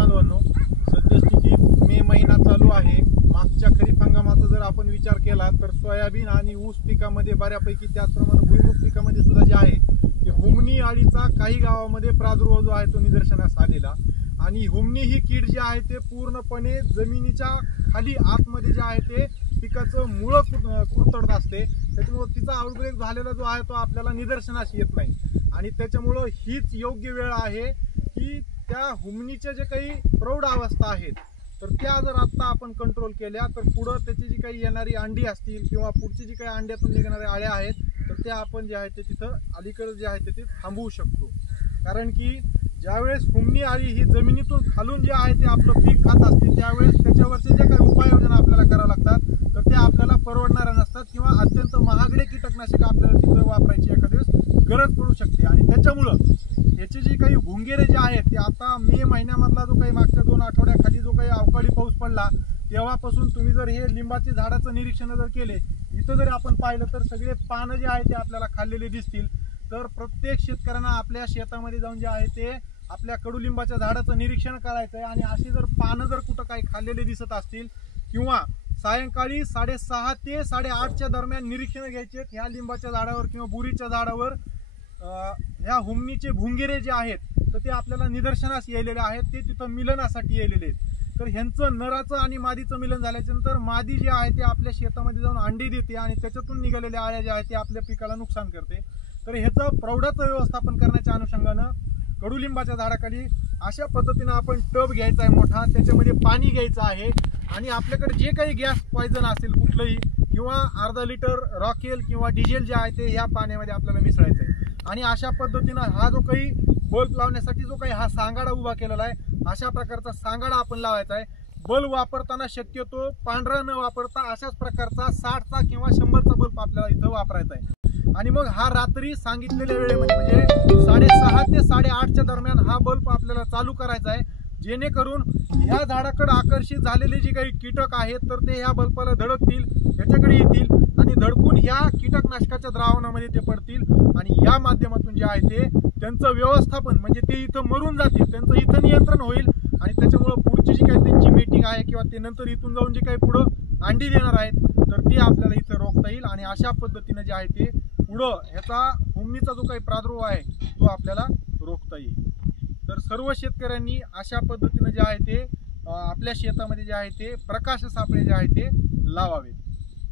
बांधवांनो, सद्यस्थितीत मे महिना चालू आहे। मागच्या खरीप हंगामाचा जर आपण विचार केला तर सोयाबीन आणि ऊस पिकामध्ये बऱ्यापैकी, त्याचप्रमाणे भुईमूग पिकामध्ये सुद्धा जे आहे की हुमणी अळीचा काही गावामध्ये प्रादुर्भाव जो आहे तो निदर्शनास आलेला। आणि हुमणी ही कीड जी आहे ते पूर्णपणे जमिनीच्या खाली आतमध्ये जे आहे ते पिकाचं मुळं कुरतडत असते, त्याच्यामुळे तिचा आउटब्रेक झालेला जो आहे तो आपल्याला निदर्शनास येत नाही। आणि त्याच्यामुळे हीच योग्य वेळ आहे की त्या हुमणीच्या जे काही प्रौढ अवस्था आहेत तर त्या जर आता आपण कंट्रोल केल्या तर पुढे त्याची जी काही येणारी अंडी असतील किंवा पुढची जी काही अंड्यातून निघणाऱ्या अळ्या आहेत तर त्या आपण जे आहे ते तिथं अलीकडे जे आहे ते थांबवू शकतो। कारण की ज्यावेळेस हुमणी अळी ही जमिनीतून खालून जे आहे ते आपलं पीक खात असते त्यावेळेस त्याच्यावरचे जे काही उपाययोजना आपल्याला करावं लागतात तर ते आपल्याला परवडणाऱ्या नसतात किंवा अत्यंत महागडे कीटकनाशक आपल्याला तिथं वापरायची एखाद्या वेळेस गरज पडू शकते। आणि त्याच्यामुळं याचे जे काही भुंगेरे जे आहेत ते आता मे महिन्यामधला जो काही मागच्या 2 आठवड्याखाली जो काही अवकाळी पाऊस पडला तेव्हापासून तुम्ही जर हे लिंबाचे झाडाचं निरीक्षण जर केले, इथं जर आपण पाहिलं तर सगळे पानं जे आहे ते आपल्याला खाल्लेले दिसतील। तर प्रत्येक शेतकऱ्यांना आपल्या शेतामध्ये जाऊन जे आहे ते आपल्या कडुलिंबाच्या झाडाचं निरीक्षण करायचं आहे। आणि अशी जर पानं जर कुठं काही खाल्लेले दिसत असतील किंवा सायंकाळी 6:30 ते 8:30च्या दरम्यान निरीक्षण घ्यायचे ह्या लिंबाच्या झाडावर किंवा बुरीच्या झाडावर ह्या हुमणीचे भुंगेरे जे आहेत तर ते आपल्याला निदर्शनास येलेले आहेत, ते तिथं मिलनासाठी येलेले आहेत। तर ह्यांचं नराचं आणि मादीचं मिलन झाल्याच्या नंतर मादी जे आहे ते आपल्या शेतामध्ये जाऊन अंडी देते आणि त्याच्यातून निघालेल्या अळ्या ज्या आहेत ते आपल्या पिकाला नुकसान करते। तर ह्याचं प्रौढाचं व्यवस्थापन करण्याच्या अनुषंगानं कडुलिंबाच्या झाडाखाली अशा पद्धतीनं आपण टब घ्यायचा आहे मोठा, त्याच्यामध्ये पाणी घ्यायचं आहे आणि आपल्याकडे जे काही गॅस पॉयझन असेल कुठलंही किंवा अर्धा लिटर रॉकेल किंवा डिझेल जे आहे ते ह्या पाण्यामध्ये आपल्याला मिसळायचं आहे। आणि अशा पद्धतीनं हा जो काही बल्ब लावण्यासाठी जो काही हा सांगाडा उभा केलेला आहे अशा प्रकारचा सांगाडा आपण लावायचा आहे। बल्ब वापरताना शक्यतो पांढरा न वापरता अशाच प्रकारचा 60चा किंवा 100चा बल्ब आपल्याला इथं वापरायचा आहे। आणि मग हा रात्री सांगितलेल्या वेळेमध्ये म्हणजे 6:30 ते 8:30च्या दरम्यान हा बल्ब आपल्याला चालू करायचा आहे, जेणेकरून ह्या झाडाकडे आकर्षित झालेले जे काही कीटक आहेत तर ते ह्या बल्बाला धडकतील, ह्याच्याकडे येतील आणि धडकून ह्या कीटकनाशकाच्या द्रावणामध्ये ते पडतील आणि या माध्यमातून जे आहे ते त्यांचं व्यवस्थापन म्हणजे ते इथं मरून जातील, त्यांचं इथं नियंत्रण होईल आणि त्याच्यामुळं पुढची जी काही त्यांची मीटिंग आहे किंवा ते नंतर इथून जाऊन जे काही पुढं अंडी देणार आहेत तर ते आपल्याला इथं रोखता येईल। आणि अशा पद्धतीनं जे आहे ते पुढं ह्याचा हुमणीचा जो काही प्रादुर्भाव आहे तो आपल्याला रोखता येईल। तर सर्व शेतकऱ्यांनी अशा पद्धतीनं जे आहे ते आपल्या शेतामध्ये जे आहे ते प्रकाश सापळे जे आहे ते लावावेत।